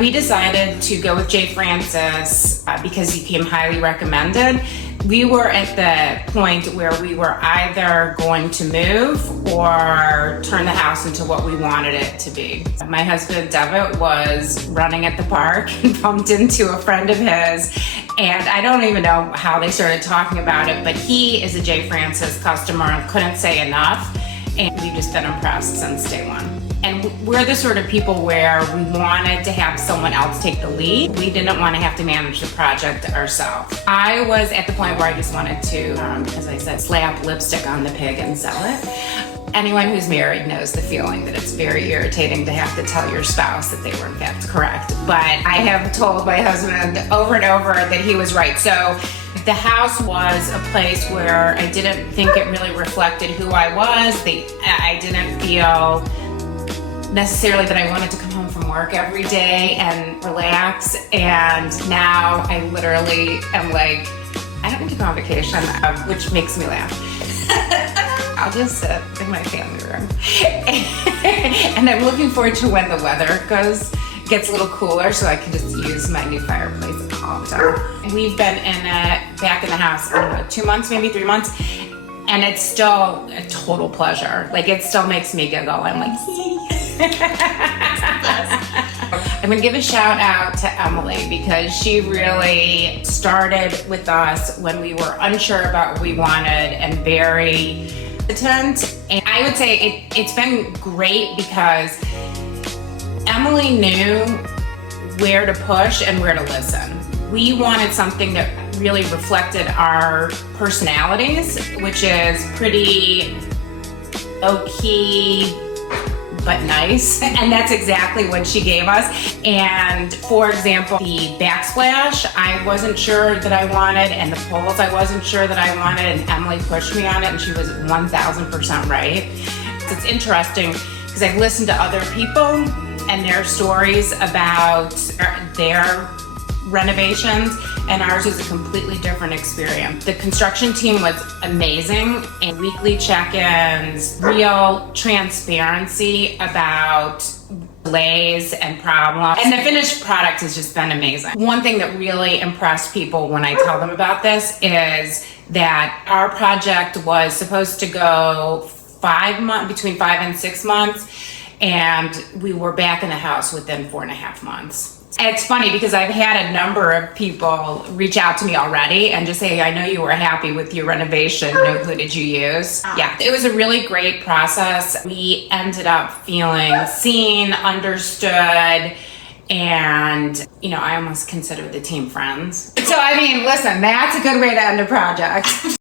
We decided to go with Jay Francis because he came highly recommended. We were at the point where we were either going to move or turn the house into what we wanted it to be. My husband, Devitt, was running at the park and bumped into a friend of his, and I don't even know how they started talking about it, but he is a Jay Francis customer and couldn't say enough, and we've just been impressed since day one. And we're the sort of people where we wanted to have someone else take the lead. We didn't want to have to manage the project ourselves. I was at the point where I just wanted to, as I said, slap lipstick on the pig and sell it. Anyone who's married knows the feeling that it's very irritating to have to tell your spouse that they were in fact correct. But I have told my husband over and over that he was right. So the house was a place where I didn't think it really reflected who I was. I didn't feel necessarily that I wanted to come home from work every day and relax, and now I literally am like, I don't need to go on vacation, which makes me laugh. I'll just sit in my family room. And I'm looking forward to when the weather gets a little cooler so I can just use my new fireplace all the time. We've been back in the house, I don't know, 2 months, maybe 3 months, and it's still a total pleasure. Like, it still makes me giggle. I'm like, I'm gonna give a shout out to Emily because she really started with us when we were unsure about what we wanted and very hesitant. And I would say it's been great because Emily knew where to push and where to listen. We wanted something that really reflected our personalities, which is pretty low-key, but nice. And that's exactly what she gave us. And for example, the backsplash, I wasn't sure that I wanted, and the poles I wasn't sure that I wanted, and Emily pushed me on it, and she was 1000% right. It's interesting because I've listened to other people and their stories about their renovations, and ours was a completely different experience. The construction team was amazing, and weekly check-ins, real transparency about delays and problems, and the finished product has just been amazing. One thing that really impressed people when I tell them about this is that our project was supposed to go between 5 and 6 months, and we were back in the house within 4.5 months. It's funny because I've had a number of people reach out to me already and just say, I know you were happy with your renovation. Who did you use? Yeah, it was a really great process. We ended up feeling seen, understood, and, I almost consider the team friends. So, listen, that's a good way to end a project.